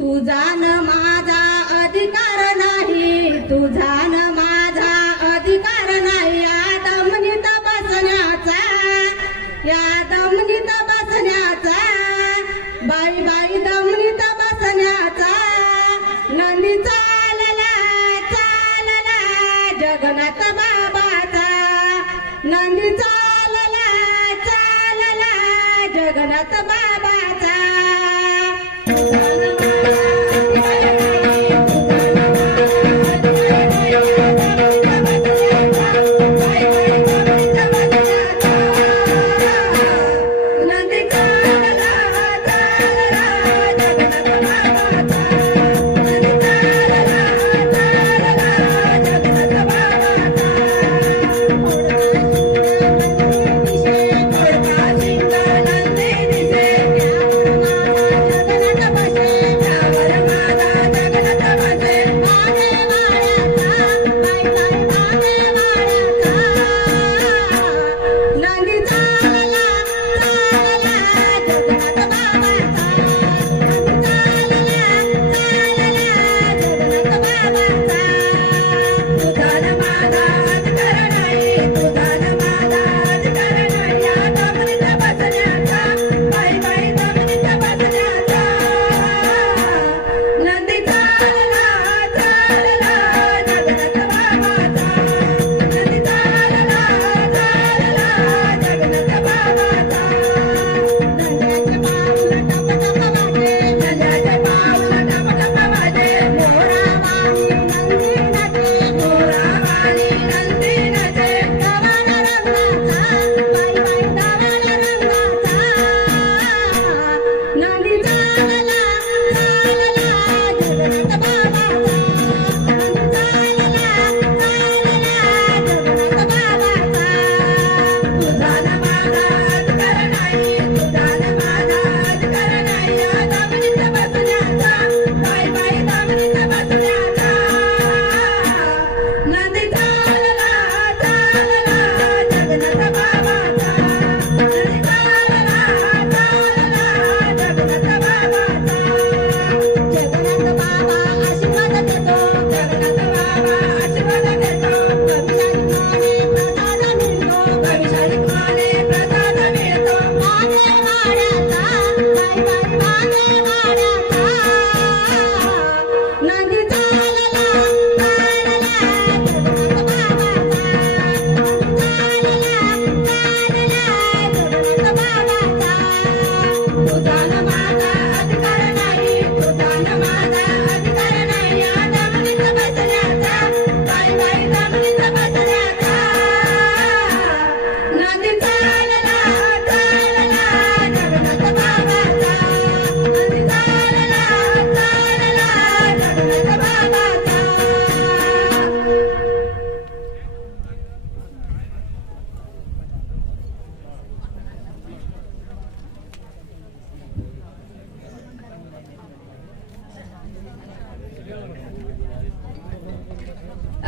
तुझा न माझा अधिकार नाही, तुझा न माझा अधिकार नाही, या दमनीत बसण्याचा, या दमनीत बसण्याचा, बाई बाई दमनीत बसण्याचा. नंदी चालला चालला जगन्नाथ बाबाचा, नंदी चालला चालला जगन्नाथ बाबाचा.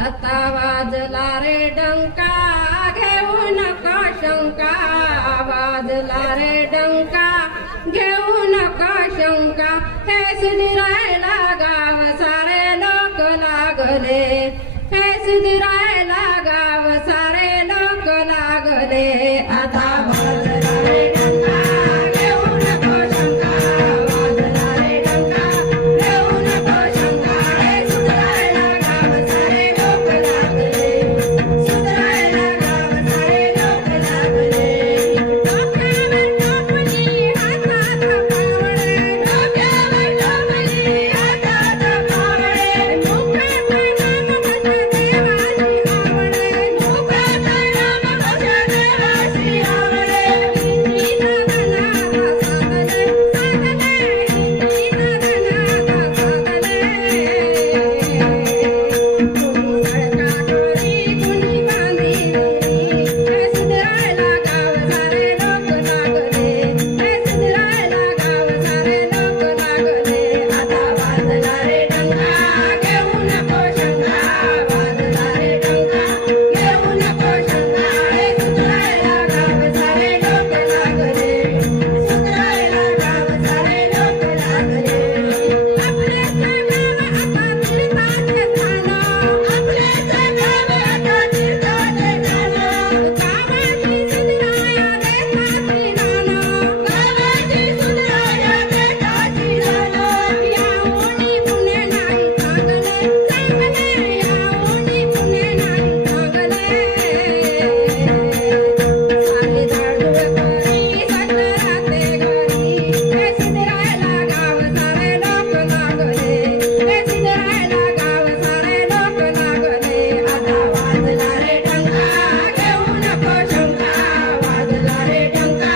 आता वाजला रे डंका घेऊ नका शंका, वाजला रे डंका घेऊ नका शंका. हे सिद्धिरायला गाव सारे लोक लागले, हे सिद्धिरायला गाव सारे लोक लागले. लागले आता वाजला रे डंका घेऊ नको शंका वाजला रे डंका घेऊ नको शंका हे सुधारायला गाव सारे लोक लागले सुधारायला गाव सारे लोक लागले डोक्यावर टोपली हातात पावडे डोक्यावर टोपली हातात पावडे मुखात नाम कशा देवाची आवडे मुखात नाम कशा देवाची आवडे हिंदीचा धनाचा साधले साधले हिंदीचा धनाचा साधले कुणी सडकातोरी कुणी बांधी दोरी हे सुधारायला गाव सारे लोक लागले हे सुधारायला गाव सारे लोक लागले आता वाजला रे डंका घेऊ नको शंका वाजला रे डंका घेऊ नको शंका हे सुधारायला गाव सारे लोक लागले सुधारायला गाव सारे लोक लागले आपलेच गाव आता तीर्थाचे झालं आपलेच गाव आता तीर्थाचे झालं गावाची सुधाराया देशाची झालं गावाची सुधाराया देशाची झालं या ओणी पुणे नाही चांगले चांगले या ओणी पुणे नाही चांगले सारे झाडूळ करी सगळं राहते घरी हे सुधारायला गाव सारे लोक लागले हे सुधारायला गाव सारे लोक लागले आता वाजला रे डंका घेऊ नको शंका वाजला रे डंका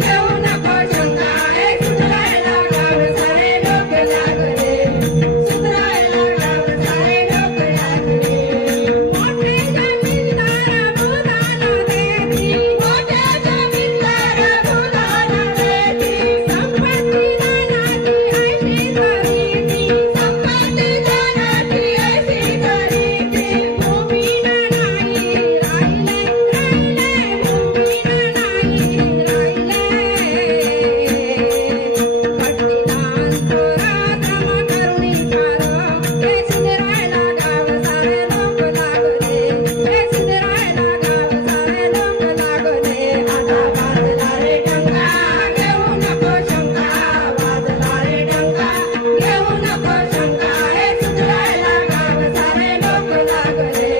घेऊ नको शंका हे सुधारायला गाव सारे लोक लागले सुधारायला गाव सारे लोक लागले मोठे जमीनदार भूदान देती मोठे जमीनदार भूदान देती संपत्ती दानाची ऐशी करीती संपत्ती दानाची ऐशी करीती भूमीना नाही राहिले राहिले भूमीना नाही राहिले भट्टीदान चोरा क्रम करुणी फार हे सुधारायला गाव सारे लोक लागले हे सुधारायला गाव सारे लोक लागले आता वाजला रे डंका घेऊ नको शंका वाजला रे डंका घेऊ नको शंका हे सुधारायला गाव सारे लोक लागले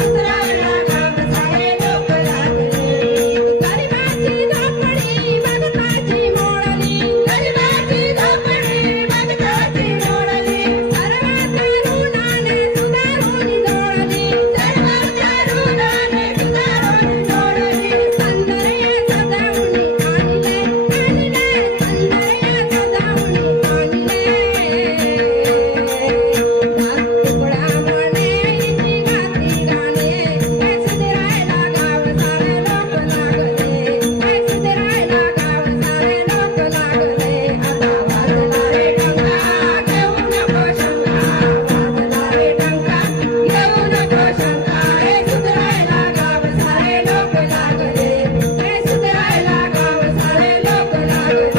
सुधारायला गाव सारे लोक लागले गरिबाची झोपडी भगताची मोडली गरिबाची झोपडी भगताची मोडली सर्वांच्या ऋणाने सुधारून जोडली सर्वांच्या ऋणाने सुधारून जोडली सौंदर्य सदावणी आणले आणले सौंदर्य सदावणी आणले तुकडा म्हणे इची गाती गाणे हे सुधारायला गाव सारे लोक लागले हे सुधारायला गाव सारे लोक लागले आता वाजला रे डंका घेऊ नको शंका वाजला रे डंका घेऊ नको शंका हे सुधारायला गाव सारे लोक लागले हे सुधारायला गाव सारे लोक लागले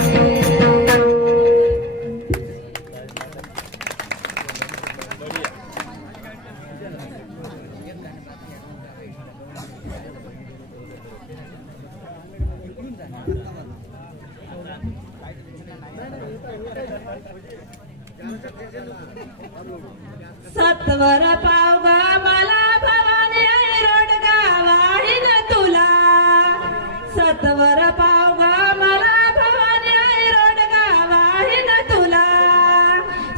सत्वर पाव ग मला भवानी रोडगा वाढीन तुला सत्वर पाव ग मला भवानी रोडगा वाढीन तुला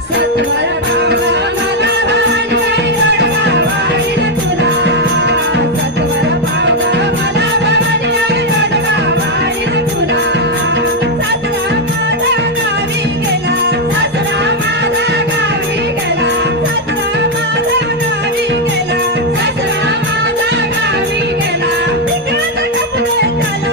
सत्वर पाव ग मला भवानी रोडगा वाढीन तुला सत्वर पाव ग मला भवानी रोडगा वाढीन तुला सासरा माझा गावी गेला सासरा माझा गावी गेला सासरा माझा गावी गेला सासरा माझा गावी गेला तिकडे कपडे झाला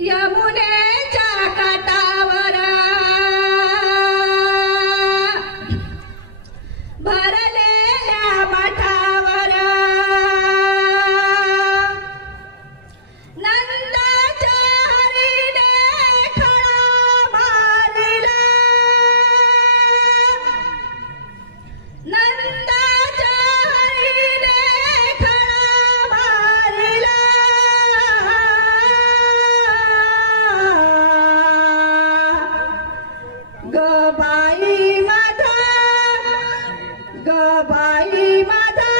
यमुनेच्या काठावर भरलेल्या मठावर नंदाच्या हरीने खळा मारिला नंदाच्या हरीने खळा मारिला गबाई माझा